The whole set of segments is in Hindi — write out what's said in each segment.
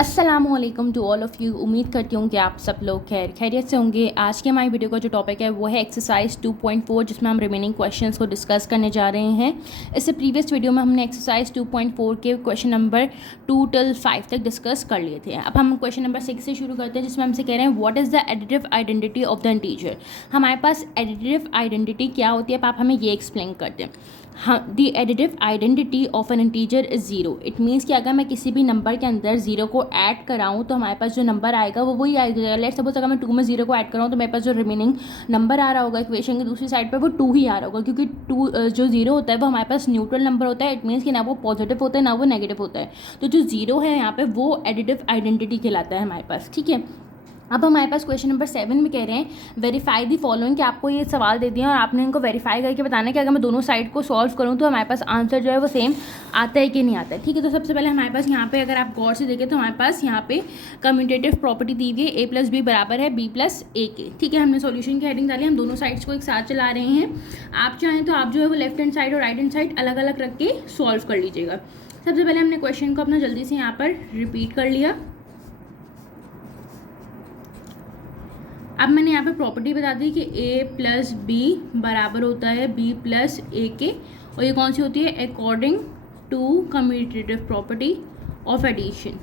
अस्सलामुअलैकुम टू ऑल ऑफ़ यू। उम्मीद करती हूँ कि आप सब लोग खैरियत से होंगे। आज के हमारी वीडियो का जो टॉपिक है वो है एक्सरसाइज 2.4, जिसमें हम रिमेनिंग क्वेश्चंस को डिस्कस करने जा रहे हैं। इससे प्रीवियस वीडियो में हमने एक्सरसाइज 2.4 के क्वेश्चन नंबर 2 till 5 तक डिस्कस कर लिए थे। अब हम क्वेश्चन नंबर 6 से शुरू करते हैं, जिसमें हमसे कह रहे हैं what is the additive identity of the integer. हमारे पास एडिटिव आइडेंटिटी क्या होती है, अब आप हमें ये एक्सप्लेन करते हैं। हाँ, the additive identity of an integer is zero. It means कि अगर मैं किसी भी नंबर के अंदर ज़ीरो को ऐड कराऊँ तो हमारे पास जो नंबर आएगा वो वही आएगा। लेट्स सपोज अगर मैं 2 में 0 को ऐड कराऊँ तो मेरे पास जो रिमेनिंग नंबर आ रहा होगा इक्वेशन की दूसरी साइड पर वो 2 ही आ रहा होगा, क्योंकि 2 जो 0 होता है वो हमारे पास न्यूट्रल नंबर होता है। इट मीन्स कि ना वो पॉजिटिव होता है ना वो नेगेटिव होता है। तो जो 0 है यहाँ पर वो एडिटिव आइडेंटिटी कहलाता है हमारे पास। ठीक है, अब हमारे पास क्वेश्चन नंबर 7 में कह रहे हैं वेरीफाई दी फॉलोइंग, कि आपको ये सवाल दे दिया और आपने इनको वेरीफाई करके बताना है कि अगर मैं दोनों साइड को सॉल्व करूँ तो हमारे पास आंसर जो है वो सेम आता है कि नहीं आता है। ठीक है, तो सबसे पहले हमारे पास यहाँ पे अगर आप गौर से देखें तो हमारे पास यहाँ पे कम्यूटेटिव प्रॉपर्टी दी हुई है a + b बराबर है b + a के। ठीक है, हमने सॉल्यूशन की हेडिंग डाली, हम दोनों साइड्स को एक साथ चला रहे हैं। आप चाहें तो आप जो है वो लेफ्ट हैंड साइड और राइट हैंड साइड अलग अलग रख के सॉल्व कर लीजिएगा। सबसे पहले हमने क्वेश्चन को अपना जल्दी से यहाँ पर रिपीट कर लिया। अब मैंने यहाँ पे प्रॉपर्टी बता दी कि a + b बराबर होता है b + a के, और ये कौन सी होती है, according to commutative property of addition.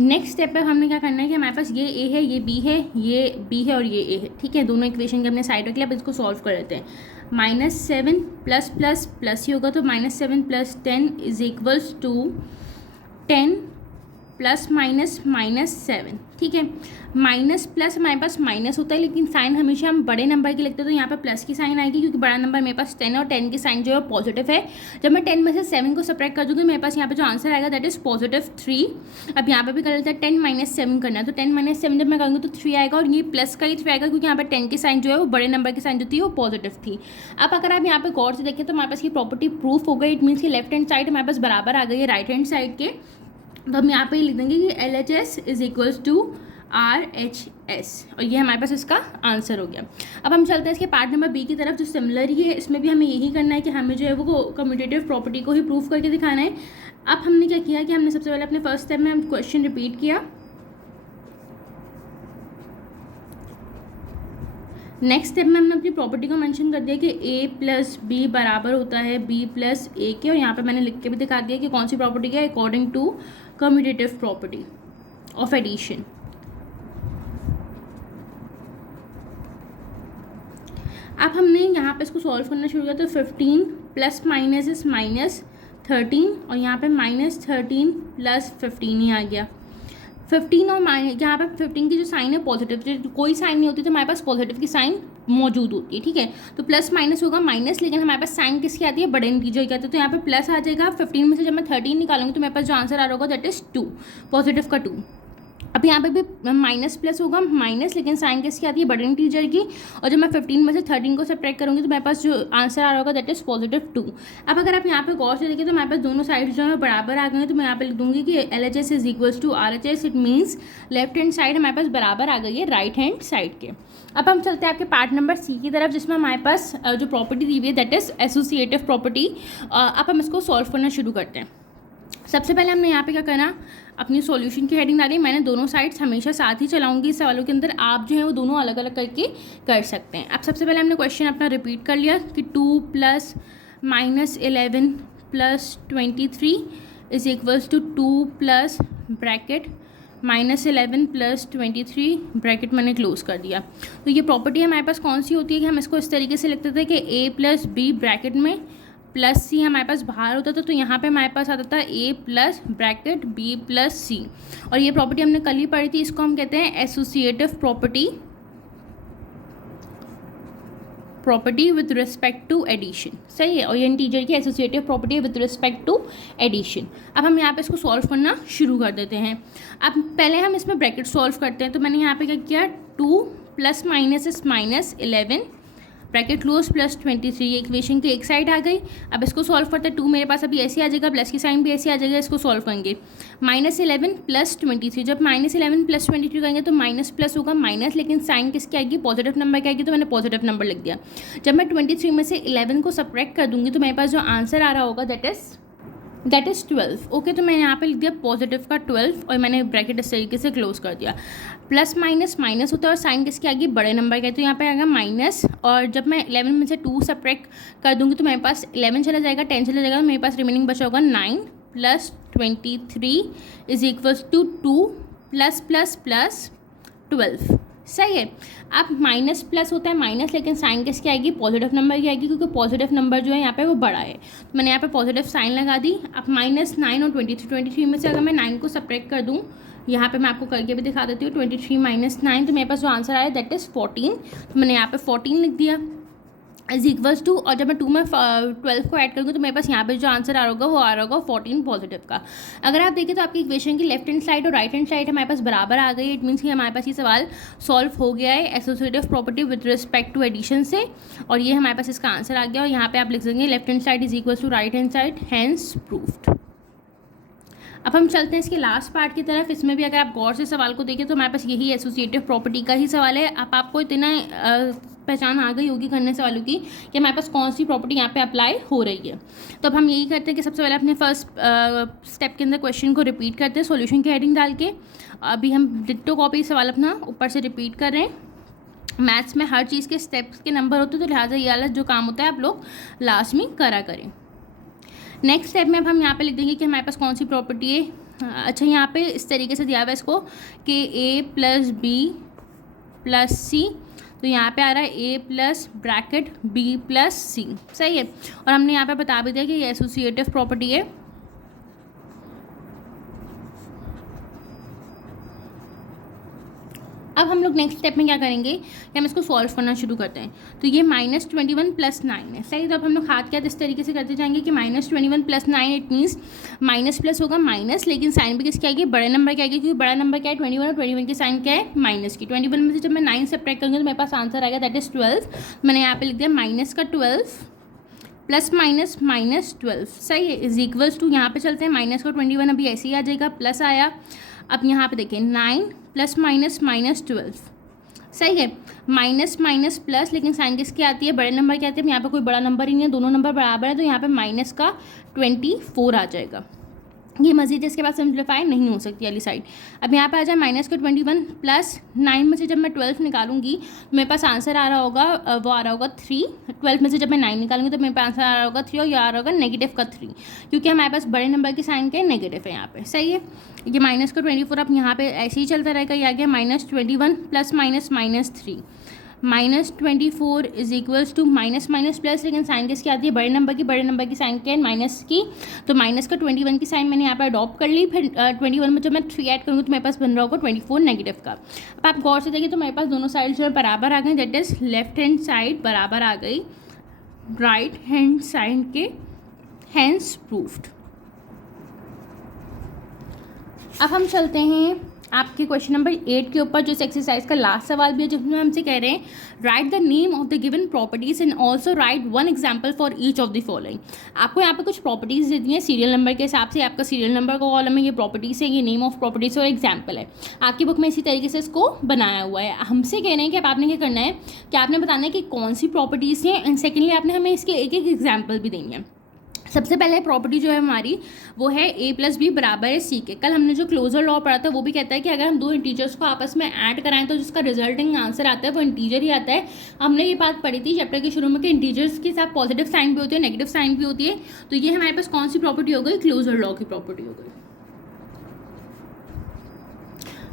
Next step पे हमने क्या करना है कि हमारे पास ये a है, ये b है, ये b है और ये a है। ठीक है, दोनों इक्वेशन के अपने साइड रख लिया। अब इसको सॉल्व कर लेते हैं। -7 प्लस प्लस प्लस ही होगा, तो -7 + 10 = 10 + -7। ठीक है, माइनस प्लस हमारे पास माइनस होता है, लेकिन साइन हमेशा हम बड़े नंबर की लिखते हैं, तो यहाँ पे प्लस की साइन आएगी क्योंकि बड़ा नंबर मेरे पास 10 है और 10 की साइन जो है पॉजिटिव है। जब मैं 10 में से 7 को सब्ट्रैक्ट कर दूँगी मेरे पास यहाँ पे जो आंसर आएगा दैट इज़ +3। अब यहाँ पे भी कर लेते हैं 10 - 7 करना है, तो 10 - 7 जब मैं करूँगी तो 3 आएगा, और ये प्लस का ही 3 आएगा क्योंकि यहाँ पर 10 की साइन जो है वो बड़े नंबर की साइन जो थी वो पॉजिटिव थी। अब अगर आप यहाँ पे गौर से देखें तो हमारे पास ये प्रॉपर्टी प्रूफ हो गई। इट मीन्स की लेफ्ट हैंड साइड हमारे पास बराबर आ गई है राइट हैंड साइड के। तो हम यहाँ पे लिख देंगे कि LHS = RHS, और ये हमारे पास इसका आंसर हो गया। अब हम चलते हैं इसके पार्ट नंबर B की तरफ, जो सिमिलर ही है। इसमें भी हमें यही करना है कि हमें जो है वो कम्यूटेटिव प्रॉपर्टी को ही प्रूफ करके दिखाना है। अब हमने क्या किया कि हमने सबसे पहले अपने फर्स्ट स्टेप में हम क्वेश्चन रिपीट किया। नेक्स्ट स्टेप में हमने अपनी प्रॉपर्टी को मेंशन कर दिया कि a + b बराबर होता है b + a के, और यहाँ पे मैंने लिख के भी दिखा दिया कि कौन सी प्रॉपर्टी है, according to commutative property of addition. अब हमने यहाँ पे इसको सॉल्व करना शुरू किया, तो 15 ± -13, और यहाँ पे -13 + 15 ही आ गया। 15 और यहाँ पे 15 की जो साइन है पॉजिटिव, कोई साइन नहीं होती तो हमारे पास पॉजिटिव की साइन मौजूद होती है। ठीक है, तो प्लस माइनस होगा माइनस, लेकिन हमारे पास साइन किसकी आती है, बड़े इंटीजर की आती है, तो यहाँ पे प्लस आ जाएगा। 15 में से जब मैं 13 निकालूंगी तो मेरे पास जो आंसर आ रहा होगा दैट इज़ 2, पॉजिटिव का 2। अब यहाँ पे भी माइनस प्लस होगा माइनस, लेकिन साइन किसकी आती है, बड़े इंटीजर की, और जब मैं 15 में से 13 को सब्ट्रैक्ट करूँगी तो मेरे पास जो आंसर आ रहा होगा दैट इज़ +2। अब अगर आप यहाँ पे गौर से देखिए तो हमारे पास दोनों साइड जो है बराबर आ गए हैं, तो मैं यहाँ पे लिख दूँगी कि LHS = RHS। It means left hand side हमारे पास बराबर आ गई है राइट हैंड साइड के। अब हम चलते हैं आपके पार्ट नंबर C की तरफ, जिसमें हमारे पास जो प्रॉपर्टी दी हुई है दैट इज़ एसोसिएटिव प्रॉपर्टी। अब हम इसको सॉल्व करना शुरू करते हैं। सबसे पहले हमने यहाँ पे क्या करना, अपनी सॉल्यूशन की हेडिंग डाली। मैंने दोनों साइड्स हमेशा साथ ही चलाऊंगी इस सवालों के अंदर, आप जो है वो दोनों अलग अलग करके कर सकते हैं। अब सबसे पहले हमने क्वेश्चन अपना रिपीट कर लिया कि 2 + -11 + 23 = 2 + ब्रैकेट -11 + 23 ब्रैकेट मैंने क्लोज कर दिया। तो ये प्रॉपर्टी हमारे पास कौन सी होती है कि हम इसको इस तरीके से लिखते थे कि a + b ब्रैकेट में +c हमारे पास बाहर होता था, तो यहाँ पे हमारे पास आता था a + ब्रैकेट b + c, और ये प्रॉपर्टी हमने कल ही पढ़ी थी। इसको हम कहते हैं associative property with respect to addition. सही है, और ये इंटीजर की associative property with respect to addition. अब हम यहाँ पे इसको सॉल्व करना शुरू कर देते हैं। अब पहले हम इसमें ब्रैकेट सॉल्व करते हैं, तो मैंने यहाँ पे क्या किया, 2 ± -11 ब्रैकेट क्लोज प्लस 23, ये इक्वेशन की एक साइड आ गई। अब इसको सॉल्व करते हैं, 2 मेरे पास अभी ऐसे आ जाएगा, प्लस की साइन भी ऐसे आ जाएगा, इसको सॉल्व करेंगे। -11 प्लस 23, जब -11 प्लस 23 करेंगे तो माइनस प्लस होगा माइनस, लेकिन साइन किसकी आएगी, पॉजिटिव नंबर की आएगी, तो मैंने पॉजिटिव नंबर लिख दिया। जब मैं 23 में से 11 को सब्ट्रैक्ट कर दूंगी तो मेरे पास जो आंसर आ रहा होगा दैट इज़ 12। ओके, तो मैंने यहाँ पे लिख दिया पॉजिटिव का 12 और मैंने ब्रैकेट इस तरीके से क्लोज कर दिया। प्लस माइनस माइनस होता है और साइन किसकी आएगी, बड़े नंबर का, तो यहाँ पे आएगा माइनस, और जब मैं 11 में से 2 सब्ट्रैक्ट कर दूंगी तो मेरे पास 11 चला जाएगा, 10 चला जाएगा, तो मेरे पास रिमेनिंग बचा होगा 9 plus 23 is equals to 2 plus plus plus 12। सही है। अब माइनस प्लस होता है माइनस, लेकिन साइन किसकी आएगी, पॉजिटिव नंबर की आएगी, क्योंकि पॉजिटिव नंबर जो है यहाँ पे वो बड़ा है, तो मैंने यहाँ पे पॉजिटिव साइन लगा दी। अब -9 और 23 में से अगर मैं 9 को सब्ट्रैक्ट कर दूँ, यहाँ पे मैं आपको करके भी दिखा देती हूँ, 23 - 9, तो मेरे पास जो आंसर आया दैट इज़ 14, तो मैंने यहाँ पे 14 लिख दिया इज इक्वल्स टू, और जब मैं 2 में 12 को ऐड करूँगी तो मेरे पास यहाँ पे जो आंसर आ रहा होगा वो आ रहा होगा 14 पॉजिटिव का। अगर आप देखें तो आपकी इक्वेशन की लेफ्ट हैंड साइड और राइट हैंड साइड हमारे पास बराबर आ गई। इट मीन्स कि हमारे पास ये सवाल सॉल्व हो गया है associative property with respect to addition से, और ये हमारे पास इसका आंसर आ गया। और यहाँ पे आप लिख देंगे left hand side is equals to right hand side, hence proved. अब हम चलते हैं इसके लास्ट पार्ट की तरफ। इसमें भी अगर आप गौर से सवाल को देखें तो हमारे पास यही एसोसिएटिव प्रॉपर्टी का ही सवाल है। अब आपको इतना पहचान आ गई होगी करने से वालों की कि हमारे पास कौन सी प्रॉपर्टी यहाँ पे अप्लाई हो रही है। तो अब हम यही करते हैं कि सबसे पहले अपने फर्स्ट स्टेप के अंदर क्वेश्चन को रिपीट करते हैं सॉल्यूशन की हेडिंग डाल के। अभी हम डिट्टो कॉपी सवाल अपना ऊपर से रिपीट कर रहे हैं। मैथ्स में हर चीज़ के स्टेप्स के नंबर होते हैं, तो लिहाजा ये वाला जो काम होता है आप लोग लास्ट में करा करें। नेक्स्ट स्टेप में अब हम यहाँ पे लिख देंगे कि हमारे पास कौन सी प्रॉपर्टी है। अच्छा, यहाँ पे इस तरीके से दिया हुआ है इसको कि a + b + c, तो यहाँ पे आ रहा है a plus bracket b + c। सही है। और हमने यहाँ पे बता भी दिया कि ये एसोसिएटिव प्रॉपर्टी है। अब हम लोग नेक्स्ट स्टेप में क्या करेंगे कि हम इसको सॉल्व करना शुरू करते हैं। तो ये -21 + 9 है। सही, तो अब हम लोग हाथ क्या इस तरीके से करते जाएंगे कि -21 + 9, इट मीन्स माइनस प्लस होगा माइनस, लेकिन साइन भी किसकी आएगी, बड़े नंबर की आएगी, क्योंकि बड़ा नंबर क्या है 21, और 21 की साइन क्या है, माइनस की। 21 में से जब मैं 9 सब्ट्रैक्ट करूँगी तो मेरे पास आंसर आएगा दैट इज़ 12। मैंने यहाँ पे लिख दिया माइनस का 12 प्लस माइनस -12। सही है, इज इक्वल्स टू, यहाँ पे चलते हैं माइनस का 21 अभी ऐसे ही आ जाएगा, प्लस आया। अब यहाँ पे देखें 9 प्लस माइनस -12। सही है, माइनस माइनस प्लस, लेकिन साइन किसकी आती है, बड़े नंबर की आती है। यहाँ पे कोई बड़ा नंबर ही नहीं है, दोनों नंबर बराबर है, तो यहाँ पे माइनस का 24 आ जाएगा। ये मज़ीद इसके बाद सिंप्लीफाई नहीं हो सकती वाली साइड। अब यहाँ पे आ जाए माइनस का 21 प्लस 9 में से जब मैं 12 निकालूंगी तो मेरे पास आंसर आ रहा होगा, वो आ रहा होगा 3। 12 में से जब मैं 9 निकालूंगी तो मेरे पास आंसर आ रहा होगा 3, और ये आ रहा होगा नेगेटिव का 3, क्योंकि हमारे पास बड़े नंबर की साइन क्या है, नेगेटिव है यहाँ पे। सही है, ये माइनस का 24 अब यहाँ पे ऐसे ही चलता रहेगा। ये आ गया -21 plus -3 -24 is equals to minus minus plus, लेकिन साइन किसकी आती है, बड़े नंबर की। बड़े नंबर की साइन क्या है, माइनस की, तो माइनस का 21 की साइन मैंने यहाँ पर अडॉप्ट कर ली। फिर 21 में जब मैं 3 ऐड करूँगी तो मेरे पास बन रहा होगा 24 नेगेटिव का। अब आप गौर से देखिए तो मेरे पास दोनों साइड जो है बराबर आ गई, that is left hand side बराबर आ गई राइट हैंड साइड के, हैंस प्रूव्ड। अब हम चलते हैं आपके क्वेश्चन नंबर 8 के ऊपर, जो इस एक्सरसाइज का लास्ट सवाल भी है, जिसमें हमसे कह रहे हैं right the name of the given properties and also right one example for each of the following. आपको यहाँ पे कुछ प्रॉपर्टीज दे दी हैं सीरियल नंबर के हिसाब से। आपका सीरियल नंबर का कॉलम है, ये प्रॉपर्टीज है, ये नेम ऑफ प्रॉपर्टीज और एग्जाम्पल है। आपकी बुक में इसी तरीके से इसको बनाया हुआ है। हमसे कह रहे हैं कि अब आपने क्या करना है कि आपने बताना है कि कौन सी प्रॉपर्टीज़ हैं, एंड सेकेंडली आपने हमें इसके एक एक एग्जाम्पल भी देंगे। सबसे पहले प्रॉपर्टी जो है हमारी वो है a + b = c के। कल हमने जो क्लोजर लॉ पढ़ा था वो भी कहता है कि अगर हम दो इंटीजर्स को आपस में ऐड कराएं तो जिसका रिजल्टिंग आंसर आता है वो इंटीजर ही आता है। हमने ये बात पढ़ी थी चैप्टर के शुरू में कि इंटीजर्स के साथ पॉजिटिव साइन भी होती है, नेगेटिव साइन भी होती है। तो ये हमारे पास कौन सी प्रॉपर्टी हो गई, क्लोजर लॉ की प्रॉपर्टी हो गई,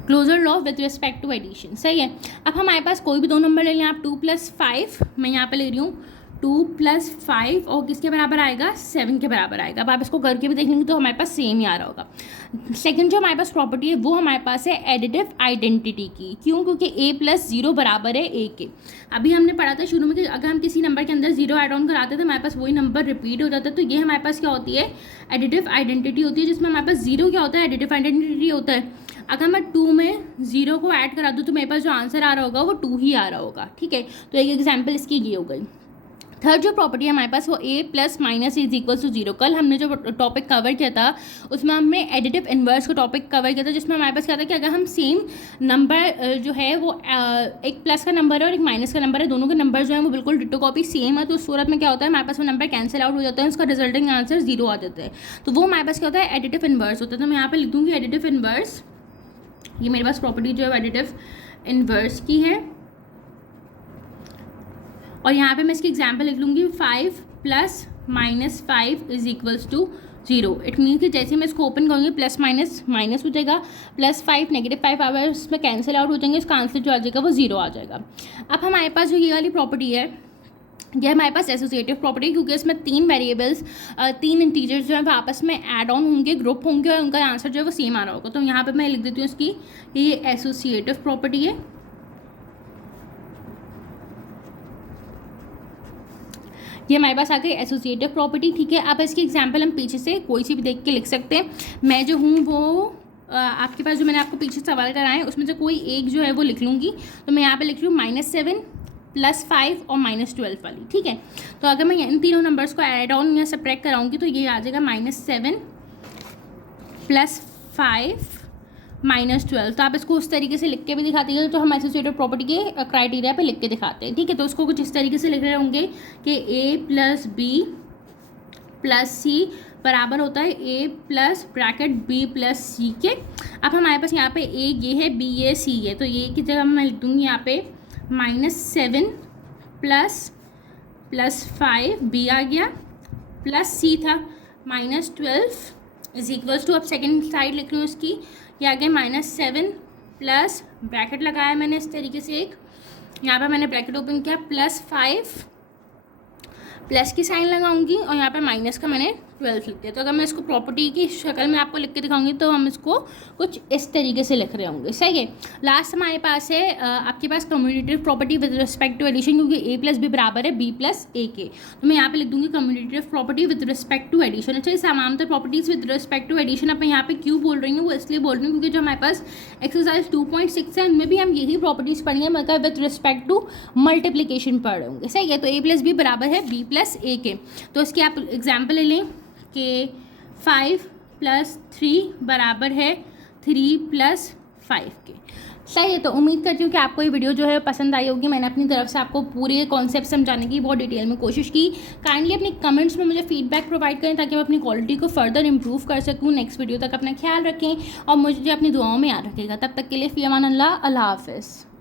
closure law with respect to addition. सही है। अब हमारे पास कोई भी दो नंबर ले लें आप, 2 + 5, मैं यहाँ पे ले रही हूँ 2 + 5, और किसके बराबर आएगा, 7 के बराबर आएगा। अब आप इसको करके भी देख लेंगे तो हमारे पास सेम ही आ रहा होगा। सेकंड जो हमारे पास प्रॉपर्टी है वो हमारे पास है एडिटिव आइडेंटिटी की। क्यों, क्योंकि a + 0 बराबर है a के। अभी हमने पढ़ा था शुरू में कि अगर हम किसी नंबर के अंदर 0 ऐड ऑन कराते तो हमारे पास वही नंबर रिपीट हो जाता है। तो ये हमारे पास क्या होती है, एडिटिव आइडेंटिटी होती है, जिसमें हमारे पास 0 क्या होता है, एडिटिव आइडेंटिटी होता है। अगर मैं 2 में 0 को ऐड करा दूँ तो मेरे पास जो आंसर आ रहा होगा वो 2 ही आ रहा होगा, ठीक है। तो एक एग्जाम्पल इसकी ये हो गई। थर्ड जो प्रॉपर्टी है हमारे पास वो a plus minus is equal to 0। कल हमने जो टॉपिक कवर किया था उसमें हमने एडिटिव इन्वर्स का टॉपिक कवर किया था, जिसमें हमारे पास क्या था कि अगर हम सेम नंबर जो है वो एक प्लस का नंबर है और एक माइनस का नंबर है, दोनों के नंबर जो है वो बिल्कुल डिटो कॉपी सेम है, तो उस सूरत में क्या होता है हमारे पास वो नंबर कैंसिल आउट हो जाता है, उसका रिजल्टिंग आंसर 0 आ जाता है। तो वो हमारे पास क्या होता है एडिटिव इन्वर्स होता है। तो मैं यहाँ पर लिख दूँगी एडिटिव इन्वर्स, ये मेरे पास प्रॉपर्टी जो है एडिटिव इन्वर्स की है। और यहाँ पे मैं इसकी एग्जाम्पल लिख लूँगी 5 plus minus 5 is equals to 0। It mean कि जैसे मैं इसको ओपन करूँगी प्लस माइनस माइनस हो जाएगा, +5 -5 आवर इसमें कैंसिल आउट हो जाएंगे, इसका आंसर जो आ जाएगा वो 0 आ जाएगा। अब हमारे पास जो ये वाली प्रॉपर्टी है ये हमारे पास एसोसिएटिव प्रॉपर्टी, क्योंकि इसमें 3 वेरिएबल्स 3 इंटीजर्स जो है वो आपस में ऐड ऑन होंगे, ग्रुप होंगे और उनका आंसर जो है वो सेम आ रहा होगा। तो यहाँ पर मैं लिख देती हूँ इसकी ये एसोसिएटिव प्रॉपर्टी है। ये हमारे पास आ गई एसोसिएटिव प्रॉपर्टी, ठीक है। अब इसकी एग्जांपल हम पीछे से कोई सी भी देख के लिख सकते हैं। मैं जो हूँ वो आपके पास जो मैंने आपको पीछे सवाल कराए हैं उसमें से कोई एक जो है वो लिख लूँगी। तो मैं यहाँ पे लिख रही हूँ -7 +5 और -12 वाली, ठीक है। तो अगर मैं इन तीनों नंबर्स को ऐड ऑन या सब्ट्रैक्ट कराऊंगी तो ये आ जाएगा -7 +5 -12। तो आप इसको उस तरीके से लिख के भी दिखाते हैं, तो हम एसोसिएटिव प्रॉपर्टी के क्राइटेरिया पे लिख के दिखाते हैं, ठीक है। तो उसको कुछ इस तरीके से लिख रहे होंगे कि a + b + c बराबर होता है a plus bracket b + c के। अब हमारे पास यहाँ पे a ये है, b ये, c है, तो ये की जगह मैं लिख दूँगी यहाँ पे -7 +5 b आ गया प्लस c था -12 इज इक्वल्स टू, अब सेकेंड साइड लिख रही हूँ इसकी, ये आ गया -7 प्लस ब्रैकेट लगाया मैंने इस तरीके से एक, यहाँ पर मैंने ब्रैकेट ओपन किया +5 प्लस की साइन लगाऊंगी और यहाँ पे माइनस का मैंने 12 लिख दिया। तो अगर मैं इसको प्रॉपर्टी की शक्ल में आपको लिख के दिखाऊंगी तो हम इसको कुछ इस तरीके से लिख रहे होंगे, सही है। लास्ट हमारे पास है आपके पास commutative property with respect to addition, क्योंकि a + b बराबर है b + a के। तो मैं यहाँ पे लिख दूंगी commutative property with respect to addition. अच्छा, समानांतर properties with respect to addition अब मैं यहाँ पे क्यों बोल रही हूँ, वो इसलिए बोल रही हूँ क्योंकि जो हमारे पास एक्सरसाइज 2.6 है उनमें भी हम यही प्रॉपर्टीज पढ़ेंगे, मगर विद रिस्पेक्ट टू मल्टीप्लीकेशन पढ़ रहे होंगे, सही है। तो a + b बराबर है b + a के। तो इसकी आप एग्जाम्पल ले लें कि 5 + 3 बराबर है 3 + 5 के, सही है। तो उम्मीद करती हूँ कि आपको ये वीडियो जो है पसंद आई होगी। मैंने अपनी तरफ से आपको पूरे कॉन्सेप्ट समझाने की बहुत डिटेल में कोशिश की। काइंडली अपनी कमेंट्स में मुझे फीडबैक प्रोवाइड करें ताकि मैं अपनी क्वालिटी को फर्दर इंप्रूव कर सकूँ। नेक्स्ट वीडियो तक अपना ख्याल रखें और मुझे अपनी दुआओं में याद रखेगा। तब तक के लिए फ़ी अमान अल्लाह, अल्लाह हाफ़िज़।